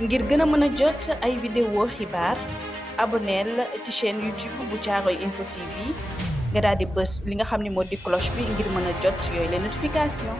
ngir gën a mën a jot ay vidéo xibaar abonneel ci chaîne YouTube bu Caaroy Info TV nga daal di bës li nga xam ne moo di cloche bi ngir mën a jot yooyu les notification.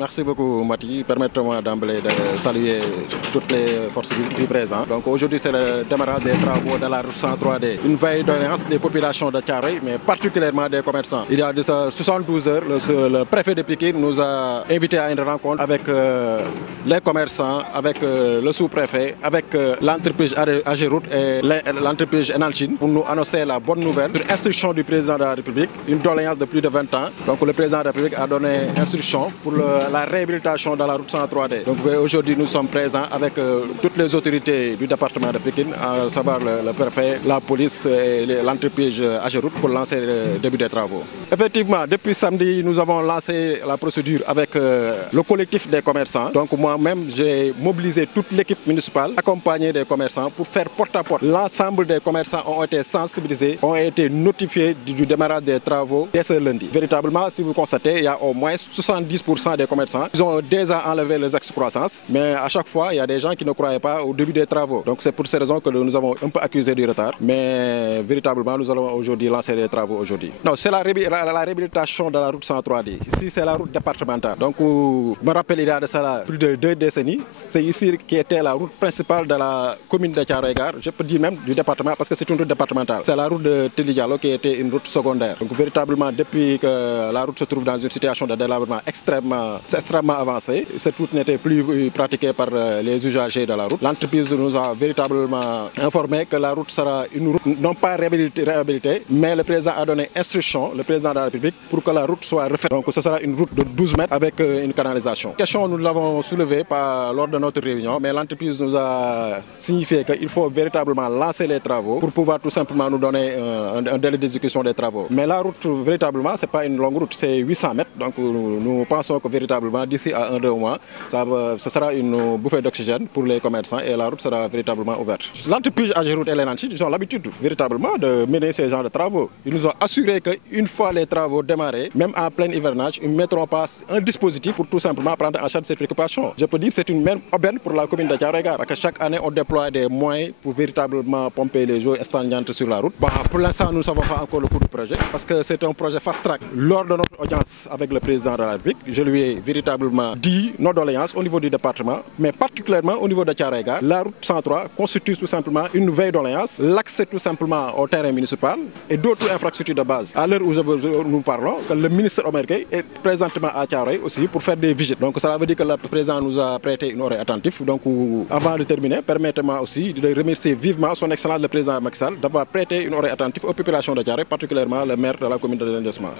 Merci beaucoup Mati. Permettez-moi d'emblée de saluer toutes les forces ici présentes. Donc aujourd'hui c'est le démarrage des travaux de la route 103D. Une veille d'audience des populations de Thiaroye, mais particulièrement des commerçants. Il y a 72 heures, le préfet de Pikine nous a invités à une rencontre avec les commerçants, avec le sous-préfet, avec l'entreprise Ageroute et l'entreprise Enalchine pour nous annoncer la bonne nouvelle sur instruction du président de la République, une doléance de plus de 20 ans. Donc le président de la République a donné instruction pour la réhabilitation de la route 103D. Donc aujourd'hui nous sommes présents avec toutes les autorités du département de Pikine, à savoir le préfet, la police et l'entreprise Ageroute pour lancer le début des travaux. Effectivement, depuis samedi, nous avons lancé la procédure avec le collectif des commerçants. Donc moi-même, j'ai mobilisé toute l'équipe municipale, accompagné des commerçants pour faire porte-à-porte. L'ensemble des commerçants ont été sensibilisés, ont été notifiés du démarrage des travaux dès ce lundi. Véritablement, si vous constatez, il y a au moins 70% des commerçants. Ils ont déjà enlevé les excroissances, mais à chaque fois, il y a des gens qui ne croyaient pas au début des travaux. Donc c'est pour ces raisons que nous avons un peu accusé du retard. Mais véritablement, nous allons aujourd'hui lancer les travaux aujourd'hui. Non, c'est la réhabilitation de la route 103D. Ici, c'est la route départementale. Donc, je me rappelle, il y a de ça plus de 2 décennies. C'est ici qui était la route principale de la commune de Thiaroye-Gare. Je peux dire même du département parce que c'est une route départementale. C'est la route de Tili Diallo qui était une route secondaire. Donc véritablement, depuis que la route se trouve dans une situation de délabrement extrêmement avancée, cette route n'était plus pratiquée par les usagers de la route. L'entreprise nous a véritablement informé que la route sera une route non pas réhabilitée, mais le président a donné instruction, le président de la République, pour que la route soit refaite. Donc ce sera une route de 12 mètres avec une canalisation. La question, nous l'avons soulevée lors de notre réunion, mais l'entreprise nous a signifié qu'il faut véritablement lancer les travaux pour pouvoir tout simplement nous donner un délai d'exécution des travaux. Mais la route, véritablement, ce n'est pas une longue route, c'est 800 mètres. Donc nous pensons que véritablement, d'ici à 1-2 mois, ce sera une bouffée d'oxygène pour les commerçants et la route sera véritablement ouverte. L'entreprise Ageroute et l'Enalchine, ils ont l'habitude véritablement de mener ces genres de travaux. Ils nous ont assuré qu'une fois les travaux démarrés, même en plein hivernage, ils ne mettront pas un dispositif pour tout simplement prendre en charge ces préoccupations. Je peux dire que c'est une même aubaine pour la commune de Thiaroye-Gare, parce que chaque année, on déploie des moyens pour véritablement pomper les eaux stagnantes sur la route. Bon, pour l'instant, nous ne savons pas encore le coût du projet, parce que c'est un projet fast-track. Lors de notre audience avec le président de la République, je lui ai véritablement dit nos doléances au niveau du département, mais particulièrement au niveau de Thiaroye-Gare. La route 103 constitue tout simplement une veille doléance, l'accès tout simplement au terrain municipal et d'autres infrastructures de base. À l'heure où nous parlons, que le ministre Oumar Gueye est présentement à Thiaroye aussi pour faire des visites. Donc cela veut dire que le président nous a prêté une oreille attentive. Donc avant de terminer, permettez-moi aussi de remercier vivement son excellence le président Macky Sall d'avoir prêté une oreille attentive aux populations de Thiaroye, particulièrement le maire de la commune de l'arrondissement.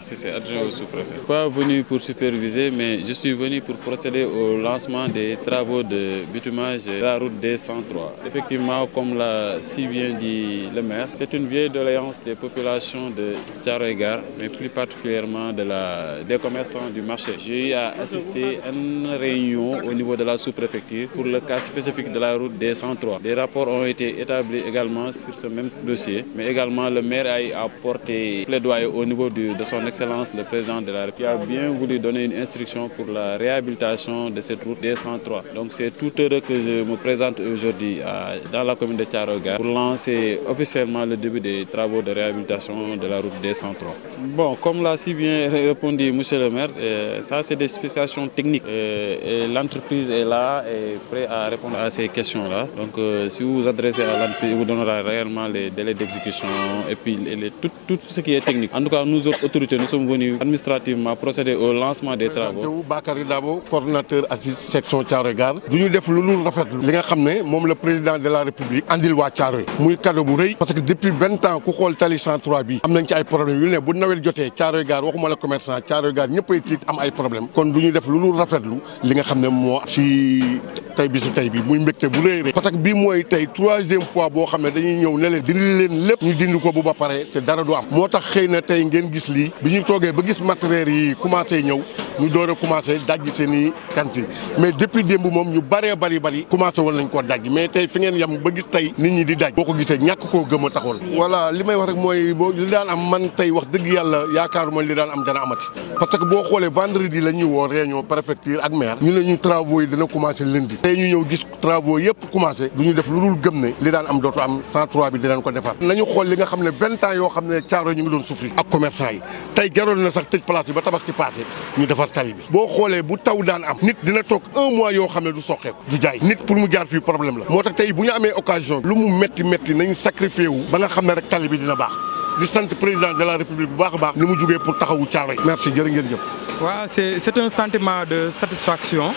C'est adjoint au sous-préfet. Je ne suis pas venu pour superviser, mais je suis venu pour procéder au lancement des travaux de bitumage de la route D103. Effectivement, comme l'a si bien dit le maire, c'est une vieille doléance des populations de Thiaroye-Gare, mais plus particulièrement des commerçants du marché. J'ai eu à assister à une réunion au niveau de la sous-préfecture pour le cas spécifique de la route D103. Des rapports ont été établis également sur ce même dossier, mais également le maire a apporté plaidoyer au niveau de son excellence le président de la République, qui a bien voulu donner une instruction pour la réhabilitation de cette route D103. Donc c'est tout heureux que je me présente aujourd'hui dans la commune de Thiaroye-Gare pour lancer officiellement le début des travaux de réhabilitation de la route D103. Bon, comme l'a si bien répondu M. le maire, ça c'est des spécifications techniques. L'entreprise est là et prête à répondre à ces questions-là. Donc si vous vous adressez à l'entreprise, il vous donnera réellement les délais d'exécution et puis tout ce qui est technique. En tout cas, nous autres autorités, nous sommes venus administrativement procéder au lancement des travaux. Dabo coordonnateur ACIS section Thiaroye Gare du ñu def lu dul rafetlu li nga xam ne moom le président de la République andil waa Thiaroye muy cadeau bu rëy parce que depuis 20 ans ku xool tali 103 bi am nañ ci ay problème yu ne bu nawet jotee Thiaroye Gare waxuma la commerçant Thiaroye Gare ñëppay tiit am ay problème kon du ñu def lu dul rafetlu li nga xam ne moo ci tey bisu tey bi muy mbégte bu rëy parce que bii mooy tey 3e fois boo xam ne dañuy ñëw ne leen dindi leen lépp ñu dindi ko bu ba pare te dara du am moo tax xëy na tey ngeen gis lii bi ñu toogee ba gis matériel yi commencé ñëw ñu door a commencé dajji seen i cantine mais depuis démb moom ñu bëree bëri commencé woon nañ koo dajji mais tey fi ngeen yam ba gis tey nit ñi di daj boo ko gisee ñàkk koo gëm a taxoon voilà li may wax rek mooy boo li daan am man tey wax dëgg yàlla yaakaaruma li daan am dana amati parce que boo xoolee vendredi la ñuy woo réunion préfecture ak maire ñu ne ñu travaux yi dina commencé lundi tey ñu ñëw gis travaux yëpp commencé du ñu def lu dul gëm ne li daan am dootu am 103 bi dinañ ko defar nañu xool li nga xam ne 20 ans yoo xam ne Thiaroye ñu ngi doon souffrir ak commerçant yi tey jaroon na sax tëj place yi ba tabaski passé ñu defar tali bi boo xoolee bu taw daan am nit dina toog 1 mois yoo xam ne du soqeeku du jaay nit pour mu jaar fii problème la moo tax tey bu ñu amee occasion lu mu métti nañu sacrifié wu ba nga xam ne rek tali bi dina baax di sant président de la République bu baax a baax ni mu jógee pour taxawu Thiaroye merci jërë ngeen jëf. waaw c'est un sentiment de satisfaction.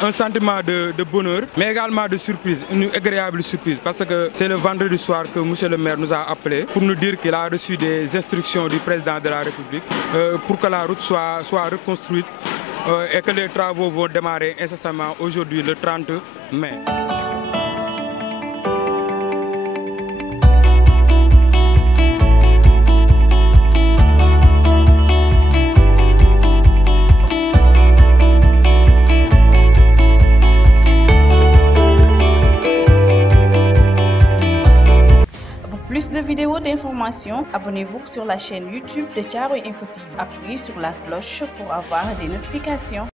Un sentiment de bonheur, mais également de surprise, une agréable surprise, parce que c'est le vendredi soir que M. le maire nous a appelés pour nous dire qu'il a reçu des instructions du président de la République pour que la route soit reconstruite et que les travaux vont démarrer incessamment aujourd'hui, le 30 mai. Plus de vidéos d'informations, abonnez-vous sur la chaîne YouTube de Thiaroye Info TV. Appuyez sur la cloche pour avoir des notifications.